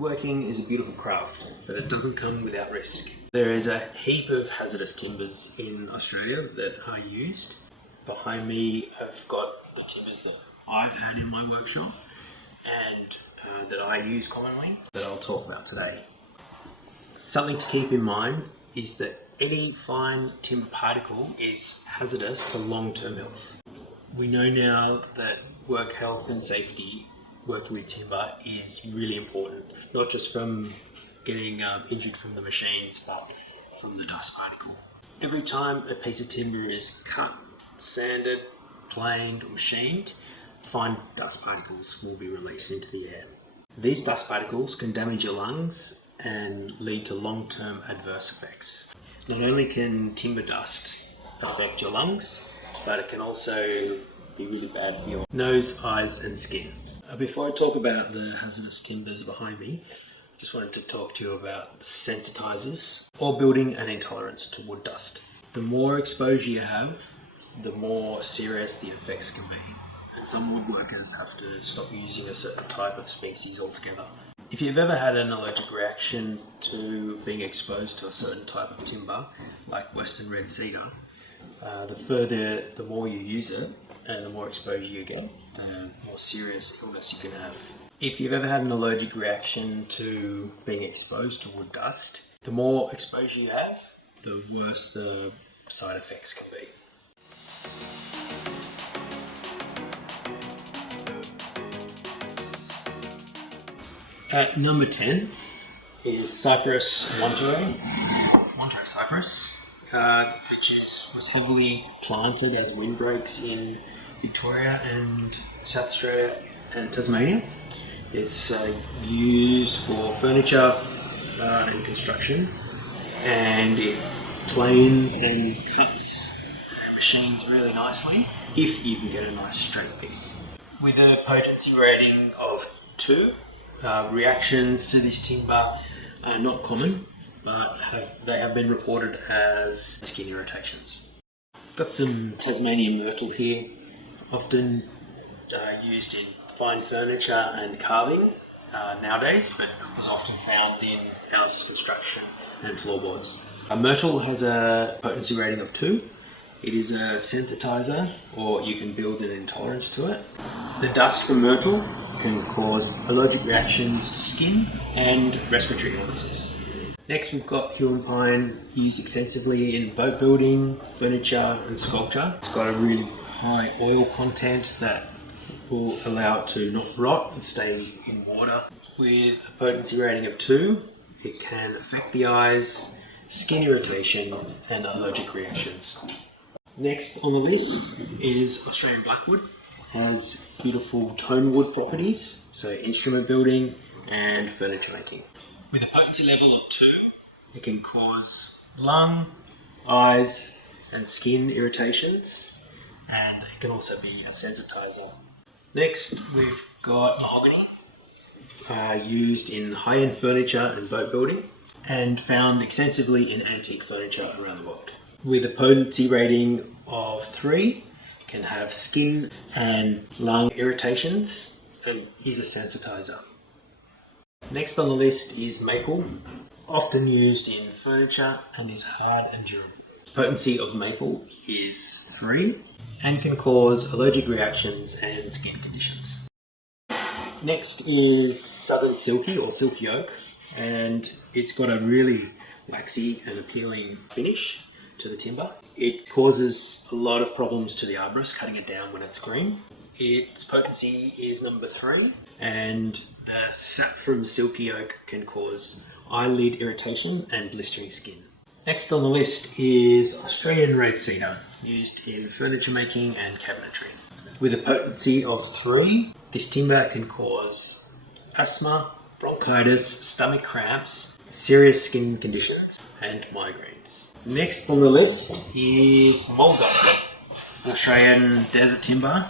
Woodworking is a beautiful craft, but it doesn't come without risk. There is a heap of hazardous timbers in Australia that are used. Behind me I've got the timbers that I've had in my workshop and that I use commonly that I'll talk about today. Something to keep in mind is that any fine timber particle is hazardous to long-term health. We know now that work health and safety working with timber is really important, not just from getting injured from the machines, but from the dust particle. Every time a piece of timber is cut, sanded, planed or machined, fine dust particles will be released into the air. These dust particles can damage your lungs and lead to long-term adverse effects. Not only can timber dust affect your lungs, but it can also be really bad for your nose, eyes and skin. Before I talk about the hazardous timbers behind me, I just wanted to talk to you about sensitizers or building an intolerance to wood dust. The more exposure you have, the more serious the effects can be. And some woodworkers have to stop using a certain type of species altogether. If you've ever had an allergic reaction to being exposed to a certain type of timber, like Western red cedar, the more you use it and the more exposure you get, the more serious illness you can have. If you've ever had an allergic reaction to being exposed to wood dust, the more exposure you have, the worse the side effects can be. At number 10 is Cypress Monterey cypress, which was heavily planted as windbreaks in Victoria and South Australia and Tasmania. It's used for furniture and construction, and it planes and cuts machines really nicely if you can get a nice straight piece. With a potency rating of 2, reactions to this timber are not common, but they have been reported as skin irritations. Got some Tasmanian myrtle here, often used in fine furniture and carving nowadays, but was often found in house construction and floorboards. Myrtle has a potency rating of 2. It is a sensitizer, or you can build an intolerance to it. The dust from myrtle can cause allergic reactions to skin and respiratory illnesses. Next we've got Huon pine, used extensively in boat building, furniture and sculpture. It's got a really high oil content that will allow it to not rot and stay in water. With a potency rating of 2, it can affect the eyes, skin irritation and allergic reactions. Next on the list is Australian blackwood. Has beautiful tone wood properties, so instrument building and furniture making. With a potency level of 2, it can cause lung, eyes and skin irritations, and it can also be a sensitizer. Next we've got mahogany, used in high-end furniture and boat building, and found extensively in antique furniture around the world. With a potency rating of 3, can have skin and lung irritations and is a sensitizer. Next on the list is maple, often used in furniture and is hard and durable. Potency of maple is 3 and can cause allergic reactions and skin conditions. Next is southern silky or silky oak, and it's got a really waxy and appealing finish to the timber. It causes a lot of problems to the arborist cutting it down when it's green. Its potency is number 3, and the sap from silky oak can cause eyelid irritation and blistering skin. Next on the list is Australian red cedar, used in furniture making and cabinetry. With a potency of 3, this timber can cause asthma, bronchitis, stomach cramps, serious skin conditions and migraines. Next on the list is mulga, Australian desert timber,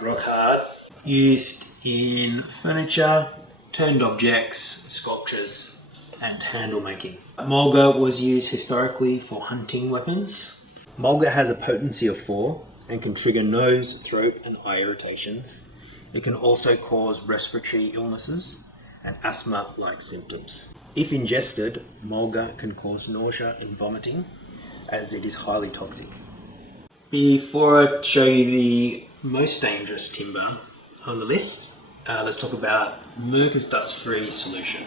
rock hard, used in furniture, turned objects, sculptures and handle making. Mulga was used historically for hunting weapons. Mulga has a potency of 4 and can trigger nose, throat and eye irritations. It can also cause respiratory illnesses and asthma-like symptoms. If ingested, mulga can cause nausea and vomiting, as it is highly toxic. Before I show you the most dangerous timber on the list, let's talk about Mirka's dust-free solution.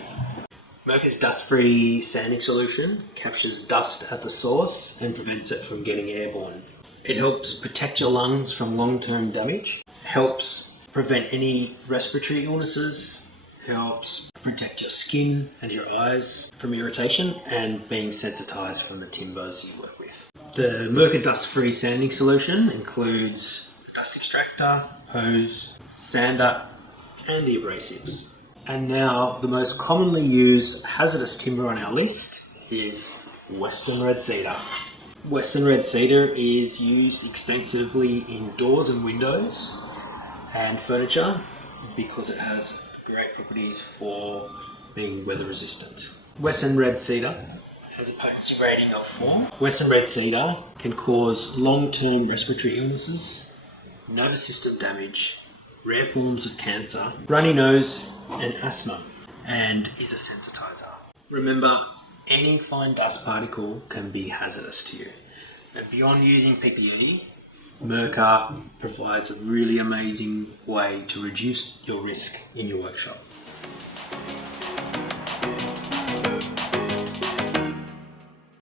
Mirka's dust-free sanding solution captures dust at the source and prevents it from getting airborne. It helps protect your lungs from long-term damage, helps prevent any respiratory illnesses, helps protect your skin and your eyes from irritation and being sensitized from the timbers you work with. The Mirka dust-free sanding solution includes a dust extractor, hose, sander, and the abrasives. And now the most commonly used hazardous timber on our list is Western red cedar. Western red cedar is used extensively in doors and windows and furniture because it has great properties for being weather resistant. Western red cedar has a potency rating of 4. Western red cedar can cause long-term respiratory illnesses, nervous system damage, rare forms of cancer, runny nose and asthma, and is a sensitizer. Remember, any fine dust particle can be hazardous to you. And beyond using PPE, Mirka provides a really amazing way to reduce your risk in your workshop.